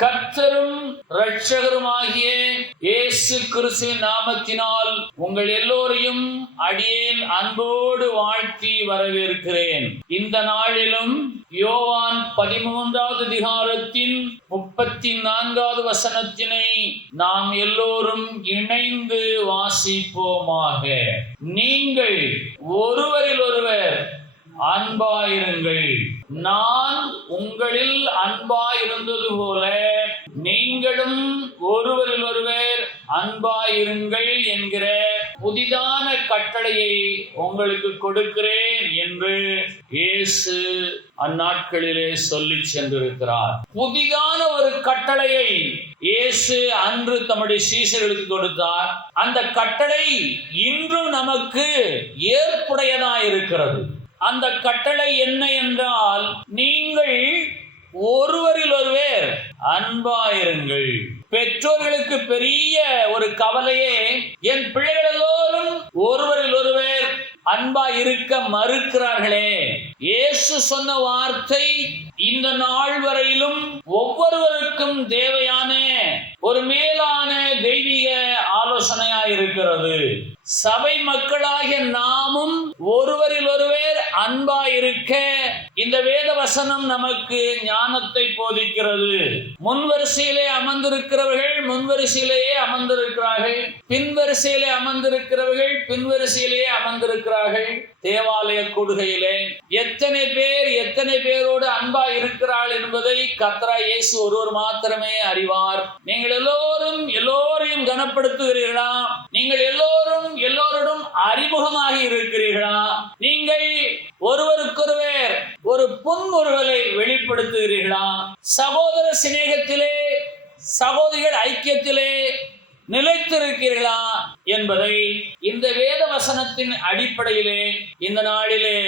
கர்த்தரும் இரட்சகருமாகிய இயேசு கிறிஸ்துவின் நாமத்தினால் உங்கள் எல்லோரையும் அடியேன் அன்போடு வாழ்த்தி வரவேற்கிறேன். இந்த நாளிலும் யோவான் 13வது அதிகாரத்தின் 34வது வசனத்தினை நாம் எல்லோரும் இணைந்து வாசிப்போமாக. நீங்கள் ஒருவரில் ஒருவர் அன்பாயிருங்கள், நான் உங்களில் அன்பாயிருந்தது போல நீங்களும் ஒருவரில் ஒருவர் அன்பாயிருங்கள் என்கிற புதிதான கட்டளையை உங்களுக்கு கொடுக்கிறேன் என்று இயேசு அந்நாட்களிலே சொல்லி சென்றிருக்கிறார். புதிதான ஒரு கட்டளையை இயேசு அன்று தம்முடைய சீஷர்களுக்கு கொடுத்தார். அந்த கட்டளை இன்றும் நமக்கு ஏற்புடையதாயிருக்கிறது. அந்த கட்டளை என்ன என்றால், நீங்கள் ஒருவரில் ஒருவர் அன்பாயிருங்கள். பெற்றோர்களுக்கு பெரிய ஒரு கவலையே, என் பிள்ளைகள் எல்லோரும் ஒருவரில் ஒருவர் அன்பா இருக்க மறுக்கிறார்களே. இயேசு சொன்ன வார்த்தை இந்த நாள் வரையிலும் ஒவ்வொருவருக்கும் தேவையான ஒரு மேலான தெய்வீக ஆலோசனையா இருக்கிறது. சபை மக்களாகிய நாமும் ஒருவரில் ஒருவர் அன்பா இருக்க இந்த வேத வசனம் நமக்கு ஞானத்தை போதிக்கிறது. முன்வரிசையிலே அமர்ந்திருக்கிறவர்கள் முன்வரிசையிலேயே அமர்ந்திருக்கிறார்கள், பின்வரிசையிலே அமர்ந்திருக்கிறவர்கள் பின்வரிசையிலேயே அமர்ந்திருக்கிறார்கள். தேவாலய கூடுகையிலே எத்தனை பேரோடு அன்பா இருக்கிறாள் என்பதை கர்த்தராகிய இயேசு ஒருவர் மாத்திரமே அறிவார். நீங்கள் எல்லோரையும் கனப்படுத்துகிறீர்களா? நீங்கள் எல்லோருடன் அறிமுகமாகி இருக்கிறீர்களா? நீங்கள் ஒருவருக்கொருவர் ஒரு புன்முறுவலை வெளிப்படுத்துகிறீர்களா? சகோதர சிநேகத்திலே, சகோதரிகள் ஐக்கியத்திலே நிலைத்திருக்கிறீர்களா என்பதை இந்த வேத வசனத்தின் அடிப்படையிலே இந்த நாளிலே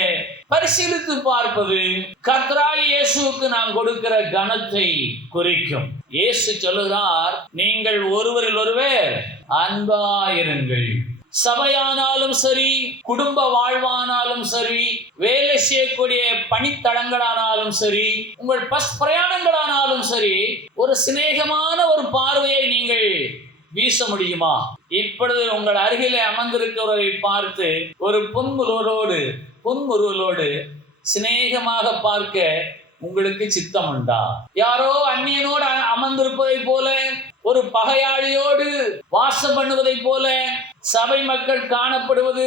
பரிசீலித்து பார்ப்பது கர்த்தராகிய இயேசுவுக்கு நாம் கொடுக்கிற கனத்தை குறிக்கும். இயேசு சொல்லுகிறார், நீங்கள் ஒருவரில் ஒருவர் அன்பாயிருங்கள். சபையானாலும் சரி, குடும்ப வாழ்வானாலும் சரி, வேலை செய்யக்கூடிய பணித்தளங்களானாலும் சரி, உங்கள் பஸ் பிரயாணங்களானாலும் சரி, ஒரு சிநேகமான ஒரு பார்வையை நீங்கள் வீச முடியுமா? இப்பொழுது உங்கள் அருகிலே அமர்ந்திருக்கிறவரை பார்த்து ஒரு புன்முறுவலோடு சிநேகமாக பார்க்க உங்களுக்கு சித்தம் உண்டா? யாரோ அந்நியனோடு அமர்ந்திருப்பதை போல, ஒரு பகையாளியோடு வாசம் பண்ணுவதை போல சபை மக்கள் காணப்படுவது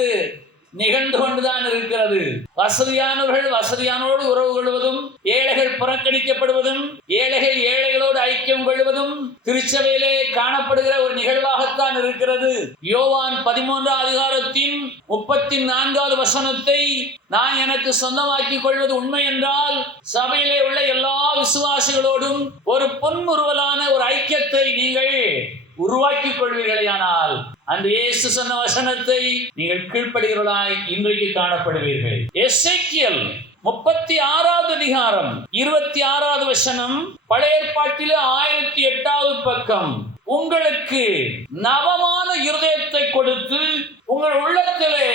நிகழ்ந்து கொண்டுதான் இருக்கிறது. வசதியானவர்கள் வசதியானோடு உறவு கொள்வதும், ஏழைகள் புறக்கணிக்கப்படுவதும், ஏழைகளோடு ஐக்கியம் கொள்வதும் திருச்சபையிலே காணப்படுகிற ஒரு நிகழ்வாகத்தான் இருக்கிறது. யோவான் 13வது அதிகாரத்தின் 34வது வசனத்தை நான் எனக்கு சொந்தமாக்கிக் கொள்வது உண்மை என்றால், சபையிலே உள்ள எல்லா விசுவாசிகளோடும் ஒரு பொன்முறுவலான ஒரு ஐக்கியத்தை நீங்கள் உருவாக்கிக் கொள்வீர்களேயானால், அந்த இயேசு சொன்ன வசனத்தை நீங்கள் கீழ்ப்படுகிறவர்களாய் இன்றைக்கு காணப்படுவீர்கள். எசேக்கியேல் 36வது அதிகாரம் 26வது வசனம், பழைய ஏற்பாட்டிலே 1008வது பக்கம். உங்களுக்கு நவமான இருதயத்தை கொடுத்து உங்கள் உள்ளத்திலே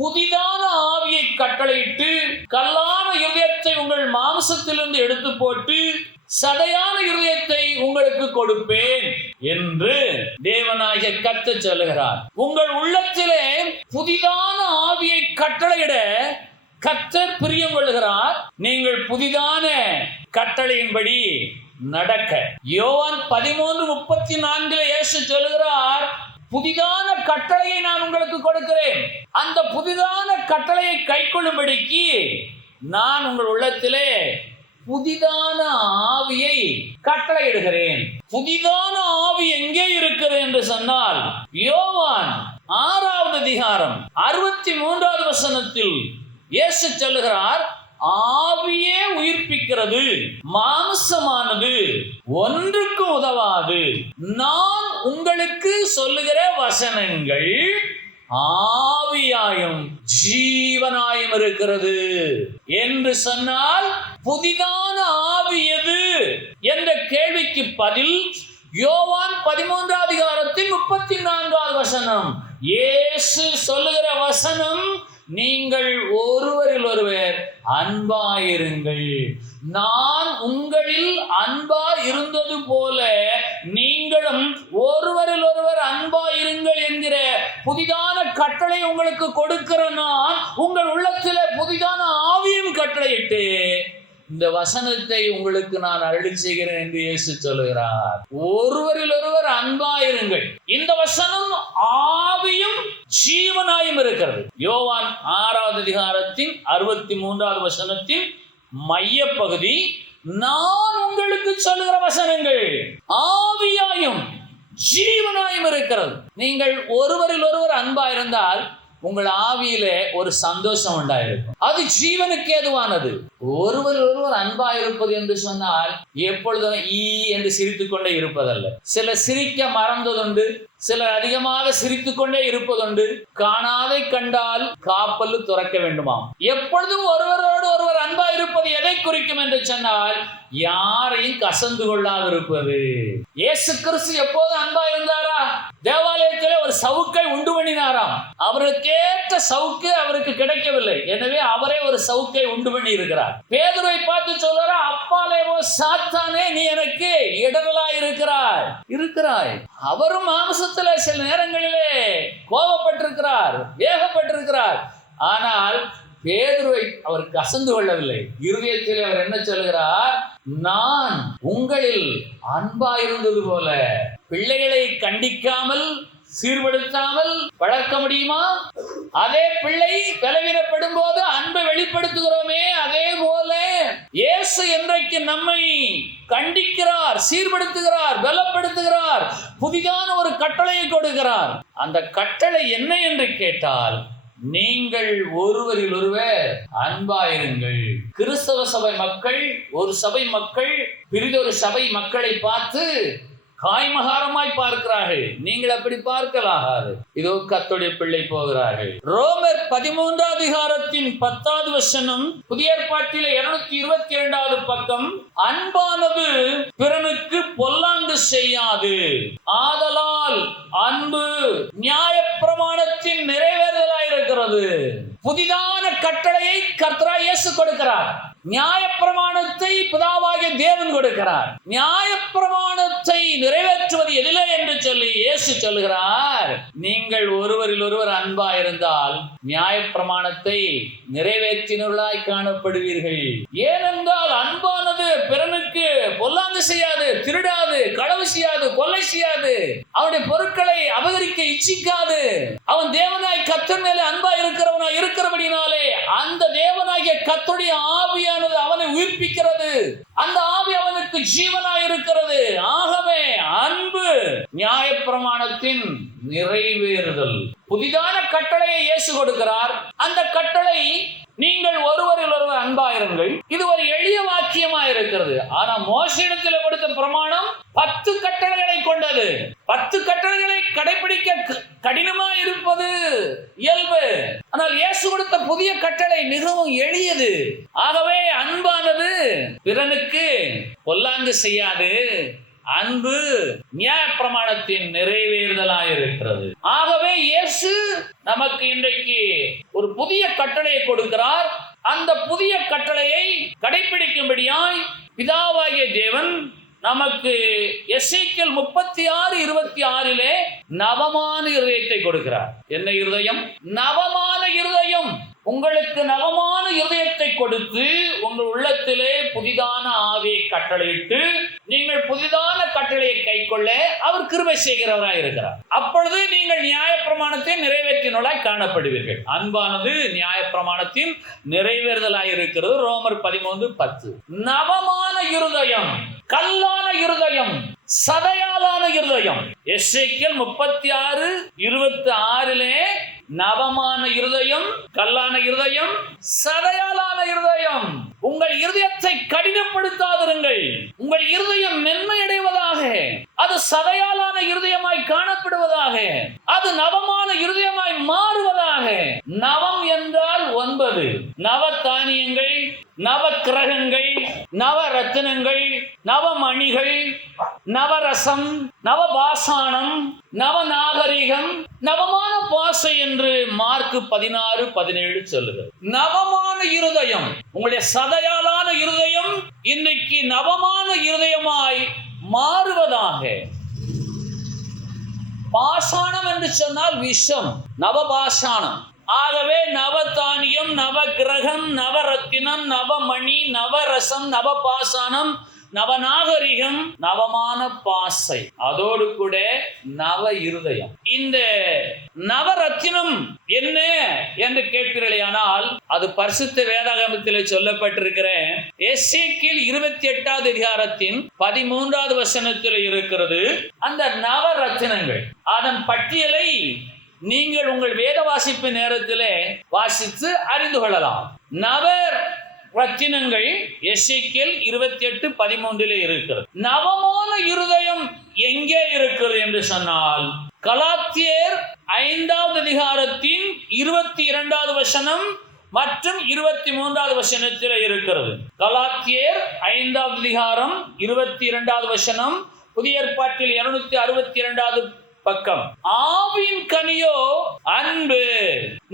புதிதான ஆவியை கட்டளையிட்டு, கல்லான இருதயத்தை உங்கள் மாம்சத்திலிருந்து எடுத்து போட்டு சதையான இருதயத்தை உங்களுக்கு கொடுப்பேன் என்று தேவனாகிய கர்த்தர் சொல்லுகிறார். உங்கள் உள்ளத்திலே புதிதான ஆவியை கட்டளையிட கர்த்தர் பிரியம் கொள்கிறார். நீங்கள் புதிதான கட்டளையின்படி நடக்க. யோவான் 13:34 இயேசு சொல்லுகிறார், புதிதான கட்டளையை நான் உங்களுக்கு கொடுக்கிறேன். அந்த புதிதான கட்டளையை கைக்கொள்ளும்படிக்கு நான் உங்கள் உள்ளத்திலே புதிதான ஆவியை கட்டளையிடுகிறேன். புதிதான ஆவி எங்கே இருக்கிறது என்று சொன்னால், யோவான் 6வது அதிகாரம் 63வது வசனத்தில் இயேசு சொல்லுகிறார், ஆவியே உயிர்ப்பிக்கிறது, மாம்சமானது ஒன்றுக்கு உதவாது. நான் உங்களுக்கு சொல்லுகிற வசனங்கள் ஆவியாயும் ஜீவனாயும் இருக்கிறது என்று சொன்னால், புதிதான ஆவி எது என்ற கேள்விக்கு பதில் யோவான் 13வது அதிகாரத்தின் 34வது வசனம். இயேசு சொல்லுகிற வசனம் நீங்கள் ஒருவரில் ஒருவர் அன்பாயிருங்கள். நான் உங்களில் அன்பா இருந்தது போல நீங்களும் ஒருவரில் ஒருவர் அன்பாயிருங்கள் என்கிற புதிதான கட்டளை உங்களுக்கு கொடுக்கிற நான் உங்கள் உள்ளத்திலே புதிதான ஆவியும் கட்டளையிட்டு இந்த வசனத்தை உங்களுக்கு நான் அருளி செய்கிறேன் என்று இயேசு சொல்கிறார். ஒருவரில் ஒருவர் அன்பாயிருங்கள். இந்த வசனம் ஆவியும் ஜீவனாயும் இருக்கிறது. யோவான் 6வது அதிகாரத்தின் 63வது வசனத்தின் மைய பகுதி, நான் உங்களுக்கு சொல்லுகிற வசனங்கள் ஆவியாயும் ஜீவனாயும் இருக்கிறது. நீங்கள் ஒருவரில் ஒருவர் அன்பா இருந்தால் உங்கள் ஆவியிலே ஒரு சந்தோஷம் உண்டாயிருக்கும். அது ஜீவனுக்கு ஏதுவானது. ஒருவர் ஒருவர் அன்பா இருப்பது என்று சொன்னால் எப்பொழுதும் ஈ என்று சிரித்துக் கொண்டே இருப்பதல்ல. சிலர் சிரிக்க மறந்ததுண்டு, சிலர் அதிகமாக சிரித்துக் கொண்டே இருப்பதுண்டு. காணாதை கண்டால் காப்பல் துறக்க வேண்டுமாம். எப்பொழுதும் ஒருவரோடு ஒருவர் அன்பா இருப்பது எதை குறிக்கும் என்று சொன்னால் யாரையும் கசந்து கொள்ளாதிருப்பது. இயேசு கிறிஸ்து எப்போது அன்பா இருந்தாரா? தேவாலயத்திலே ஒரு சவுக்கை உண்டு பண்ணினாராம். அவருக்கேற்ற சவுக்கு அவருக்கு கிடைக்கவில்லை. எனவே அவரே ஒரு சவுக்கை உண்டு பண்ணி இருக்கிறார். பேதுருவை பார்த்து சொல்றார், அப்பாலேவோ சாத்தானே, நீ எனக்கு இடரலாய் இருக்கிறாய். அவரும் மாம்சத்திலே சில நேரங்களிலே கோபப்பட்டிருக்கிறார், வேகப்பட்டிருக்கிறார். ஆனால் பேதுருவை அவர் கசந்து கொள்ளவில்லை. இருதயத்தில் அவர் என்ன சொல்கிறார்? நான் உங்களில் அன்பா இருந்தது போல. பிள்ளைகளை கண்டிக்காமல் சீர்படுத்தாமல் வளர்க்க முடியுமா? அதே பிள்ளை பலவீனப்படும் போது அன்பை வெளிப்படுத்துகிறோமே, அதே போல இயேசு இன்றைக்கு நம்மை கண்டிக்கிறார், சீர்படுத்துகிறார், பலப்படுத்துகிறார், புதிதான ஒரு கட்டளையை கொடுக்கிறார். அந்த கட்டளை என்ன என்று கேட்டால், நீங்கள் ஒருவரில் ஒருவர் அன்பாயிருங்கள். கிறிஸ்தவ சபை மக்கள், ஒரு சபை மக்கள் பிறிதொரு சபை மக்களை பார்த்து காய்மகாரமாய் பார்க்கிறார்கள். நீங்கள் அப்படி பார்க்கலாகாது. இதோ கர்த்தருடைய பிள்ளை போகிறார்கள். ரோமர் 13வது அதிகாரத்தின் 10வது வசனம், புதிய ஏற்பாட்டிலே 222வது பக்கம், அன்பானது பிறனுக்கு பொல்லாங்கு செய்யாது, ஆதலால் அன்பு நியாயப்பிரமாணத்தின் நிறைவேறுதலாயிருக்கிறது. புதிதான கட்டளையை கர்த்தராகிய இயேசு கொடுக்கிறார். நியாயப்பிரமாணத்தை பிதாவாகிய தேவன் கொடுக்கிறார். நியாயப்பிரமாணத்தை நிறைவேற்றுவது எதிலே என்று சொல்லி இயேசு சொல்கிறார், நீங்கள் ஒருவரில் ஒருவர் அன்பா இருந்தால் நியாயப்பிரமாணத்தை நிறைவேற்றினர்களாய் காணப்படுவீர்கள். ஏனென்றால் அன்பானது பிறனுக்கு பொல்லாங்கு செய்யாது, திருடாது, களவு செய்யாது, கொலை செய்யாது, அவனுடைய பொருட்களை அபகரிக்க இச்சிக்காது. அவன் தேவனாய் கர்த்தர் மேலே அன்பா இருக்கிறபடினாலே அந்த தேவனாகிய கர்த்தருடைய ஆவியானது அவனை உயிர்ப்பிக்கிறது. அந்த ஆவி அவனுக்கு ஜீவனாய் இருக்கிறது. ஆகவே அன்பு நியாயப்பிரமாணத்தின் நிறைவேறுதல். புதிதான கட்டளையை இயேசு கொடுக்கிறார். அந்த கட்டளை, நீங்கள் ஒருவரில் ஒருவர் அன்பாயிருங்கள். இது ஒரு எளிய வாக்கியமா இருக்கிறது. ஆனா மோசேயிடத்தில் கொடுத்த பிரமாணம் 10 கட்டளைகளை கொண்டது. 10 கட்டளைகளை கடைபிடிக்க கடினமா இருப்பது இயல்பு. ஆனால் இயேசு கொடுத்த புதிய கட்டளை மிகவும் எளியது. ஆகவே அன்பானது பிறனுக்கு பொல்லாங்கு செய்யாது, அன்பு நியாயப்பிரமாணத்தின் நிறைவேறுதலாயிருக்கிறது. ஆகவே இயேசு நமக்கு இன்றைக்கு ஒரு புதிய கட்டளையை கொடுக்கிறார். அந்த புதிய கட்டளையை கடைபிடிக்கும்படியாய் பிதாவாகிய தேவன் நமக்கு எசேக்கியேல் 36:26 நவமான இருதயத்தை கொடுக்கிறார். என்ன இருதயம்? நவமான இருதயம். உங்களுக்கு நவமான இருதயத்தை கொடுத்து உங்கள் உள்ளத்திலே புதிதான ஆவியை கட்டளையிட்டு நீங்கள் புதிதான கட்டளையை கைக்கொள்ள அவர் கிருபை செய்கிறவராய் இருக்கிறார். அப்பொழுது நீங்கள் நியாயப்பிரமாணத்தை நிறைவேற்றினவர்களாய் காணப்படுவீர்கள். அன்பானது நியாயப்பிரமாணத்தின் நிறைவேறுதலாய் இருக்கிறது. ரோமர் 13:10. நவமான இருதயம், கல்லான இருதயம், சதையாலான இருதயம். எசேக்கியேல் 36:26 நவமான இருதயம், கல்லான இருதயம், சதையாலான இருதயம். உங்கள் இருதயத்தை கடினப்படுத்தாதிருங்கள். உங்கள் இருதயம் மென்மையடைவதாக, அது சதையாலான இருதயமாய் காணப்படுவதாக. அது நவமான இருதயமாய் மாறுவதாக. நவம் என்றால் 9. நவ தானியங்கள், நவ கிரகங்கள், நவ ரத்தினங்கள், நவமணிகள், நவரசம், நவபாசானம், நவநாகரிகம், நவமான பாசை என்று மார்க் 16:17 சொல்லுகிறது. நவமான இருதயம், உங்களுடைய சதையாலான இருதயம் இன்றைக்கு நவமான இருதயமாய் மாறுவதாக. பாசானம் என்று சொன்னால் விஷம், நவபாசானம். ஆகவே நவதானியம், நவகிரகம், நவரத்தினம், நவமணி, நவரசம், நவபாசானம், நவநாகரிகம், நவமான பாசை, அதோடு கூட நவ இருதயம். இந்த நவரத்தினம் என்ன என்று கேட்கிறீர்களானால், அது பரிசுத்த வேதாகமத்தில் சொல்லப்பட்டிருக்கிற எசேக்கியேல் 28வது அதிகாரத்தின் 13வது வசனத்தில் இருக்கிறது. அந்த நவரத்தினங்கள், அதன் பட்டியலை நீங்கள் உங்கள் வேத வாசிப்பு நேரத்திலே வாசித்து அறிந்து கொள்ளலாம். நவ ரத்தினங்கள் எசேக்கியேல் 28:13 இருக்கிறது. நவமான இருதயம் எங்கே இருக்கிறது என்று சொன்னால், கலாத்தியர் 5வது அதிகாரத்தின் 22வது வசனம் மற்றும் 23வது வசனத்தில் இருக்கிறது. கலாத்தியர் 5வது அதிகாரம் 22வது வசனம், புதிய ஏற்பாட்டில் 262வது பக்கம். ஆவியின் கனியோ அன்பு.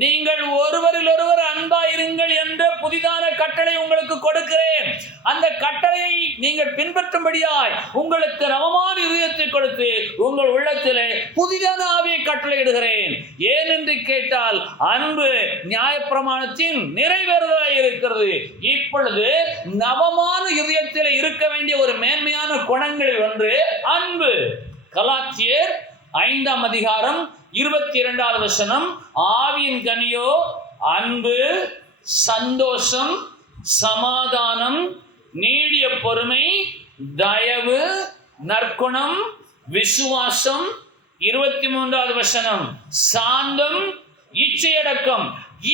நீங்கள் ஒருவரில் ஒருவர் அன்பாயிருங்கள் என்ற புதிதான கட்டளை உங்களுக்கு கொடுக்கிறேன். அந்த கட்டளையை நீங்கள் பின்பற்றும்படியாய் உங்களுக்கு நவமான இதயத்தை கொடுத்து உங்கள் உள்ளத்திலே புதிதான ஆவியை கட்டளையிடுகிறேன். ஏனென்று கேட்டால், அன்பு நியாயப்பிரமாணத்தின் நிறைவேறுதலாய் இருக்கிறது. இப்பொழுது நவமான இதயத்தில் இருக்க வேண்டிய ஒரு மேன்மையான குணங்களில் ஒன்று அன்பு. கலாத்தியர் 5ஆம் அதிகாரம் 22வது வசனம், ஆவியின் கனியோ அன்பு, சந்தோஷம், சமாதானம், நீடிய பொறுமை, தயவு, நற்குணம், விசுவாசம். 23வது வசனம், சாந்தம், இச்சையடக்கம்.